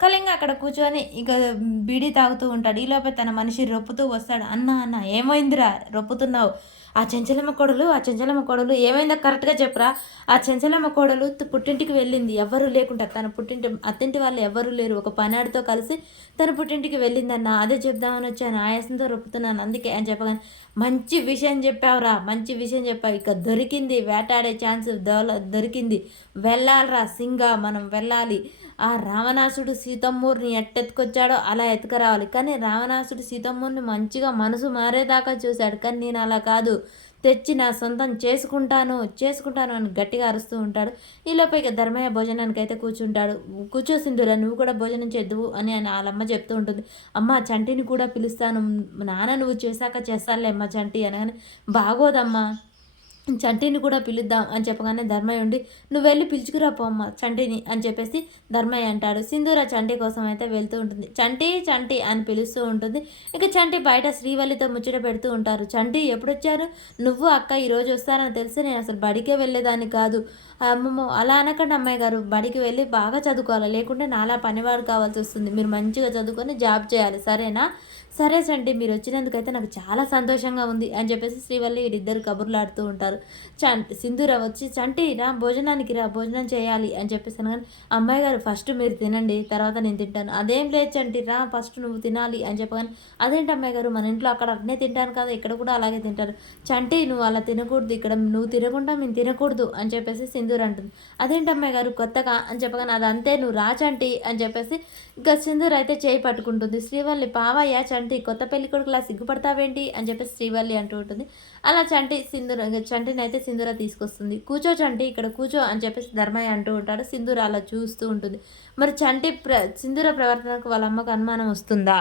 కళింగ అక్కడ కూర్చొని ఇక బీడీ తాగుతూ ఉంటాడు. ఈలోపే తన మనిషి రొప్పుతూ వస్తాడు. అన్న అన్న ఏమైందిరా? రొప్పుతున్నావు. ఆ చెంచలమ్మ కోడలు ఆ చెంచలమ్మ కోడలు ఏమైందో కరెక్ట్గా చెప్పరా. ఆ చెంచలమ్మ కోడలు పుట్టింటికి వెళ్ళింది. ఎవ్వరూ లేకుండా తన పుట్టింటి అత్తింటి వాళ్ళు ఎవ్వరూ లేరు. ఒక పనాడితో కలిసి తన పుట్టింటికి వెళ్ళిందన్న అదే చెప్దామని వచ్చాను. ఆయాసంతో రొప్పుతున్నాను. అందుకే అని చెప్పగానే మంచి విషయం చెప్పావురా మంచి విషయం చెప్పావు. ఇక దొరికింది వేటాడే ఛాన్స్ దొరికింది. వెళ్ళాలరా సింగా మనం వెళ్ళాలి. ఆ రావణాసుడు సీతమ్మూరిని ఎట్టెత్తుకొచ్చాడో అలా ఎత్తుకురావాలి. కానీ రావణాసుడు సీతమ్మూరిని మంచిగా మనసు మారేదాకా చూశాడు. కానీ నేను అలా కాదు. తెచ్చి నా సొంతం చేసుకుంటాను చేసుకుంటాను అని గట్టిగా అరుస్తూ ఉంటాడు. ఈలోపై ఇక ధర్మయ్య భోజనానికి అయితే కూర్చుంటాడు. కూర్చో సింధురా నువ్వు కూడా భోజనం చేద్దువు అని ఆయన వాళ్ళమ్మ చెప్తూ ఉంటుంది. అమ్మ చంటిని కూడా పిలుస్తాను. నాన్న నువ్వు చేశాక చేస్తానులే అమ్మ చంటి అనగానే బాగోదమ్మా చంటిని కూడా పిలుద్దాం అని చెప్పగానే ధర్మయ్య ఉండి నువ్వు వెళ్ళి పిలుచుకురా పోమ్మ చంటిని అని చెప్పేసి ధర్మయ్య అంటాడు. సింధూర చంటి కోసం అయితే వెళ్తూ ఉంటుంది. చంటి చంటి అని పిలుస్తూ ఉంటుంది. ఇక చంటి బయట శ్రీవల్లితో ముచ్చట పెడుతూ ఉంటారు. చంటి ఎప్పుడొచ్చారు? నువ్వు అక్క ఈరోజు వస్తారని తెలిసి నేను అసలు బడికే వెళ్ళేదాన్ని కాదు. అమ్మమ్మ అలా అనకండి అమ్మాయి గారు. బడికి వెళ్ళి బాగా చదువుకోవాలి. లేకుంటే నాలా పనివాడు కావాల్సి వస్తుంది. మీరు మంచిగా చదువుకొని జాబ్ చేయాలి. సరేనా? సరే చంటి మీరు వచ్చినందుకైతే నాకు చాలా సంతోషంగా ఉంది అని చెప్పేసి శ్రీవల్లి వీడిద్దరు కబుర్లాడుతూ ఉంటారు. ఉంటారు చంటి సింధూర వచ్చి చంటి రా భోజనానికి రా భోజనం చేయాలి అని చెప్పేసి కానీ అమ్మాయి గారు ఫస్ట్ మీరు తినండి తర్వాత నేను తింటాను. అదేం లేదు చంటి రా ఫస్ట్ నువ్వు తినాలి అని చెప్పగానే అదేంటి అమ్మాయి గారు మన ఇంట్లో అక్కడ అట్నే తింటాను కదా ఇక్కడ కూడా అలాగే తింటారు. చంటి నువ్వు అలా తినకూడదు ఇక్కడ నువ్వు తినకుండా మేము తినకూడదు అని చెప్పేసి సింధూర్ అంటుంది. అదేంటి అమ్మాయి గారు కొత్తగా అని చెప్పగానే అది అంతే నువ్వు రా చంటి అని చెప్పేసి ఇంకా సింధూర్ అయితే చేయి పట్టుకుంటుంది. శ్రీవల్లి పావయ్య చంటి కొత్త పెళ్ళి కొడుకులా సిగ్గుపడతావేంటి? అని చెప్పేసి శ్రీవల్లి అంటూ ఉంటుంది. అలా చంటి సింధూర చంటిని అయితే సింధూర తీసుకొస్తుంది. కూర్చో చంటి ఇక్కడ కూర్చో అని చెప్పేసి ధర్మయ్య అంటూ ఉంటాడు. సింధూర అలా చూస్తూ ఉంటుంది. మరి చంటి ప్ర సింధూర ప్రవర్తనకు వాళ్ళ అమ్మకు అనుమానం వస్తుందా?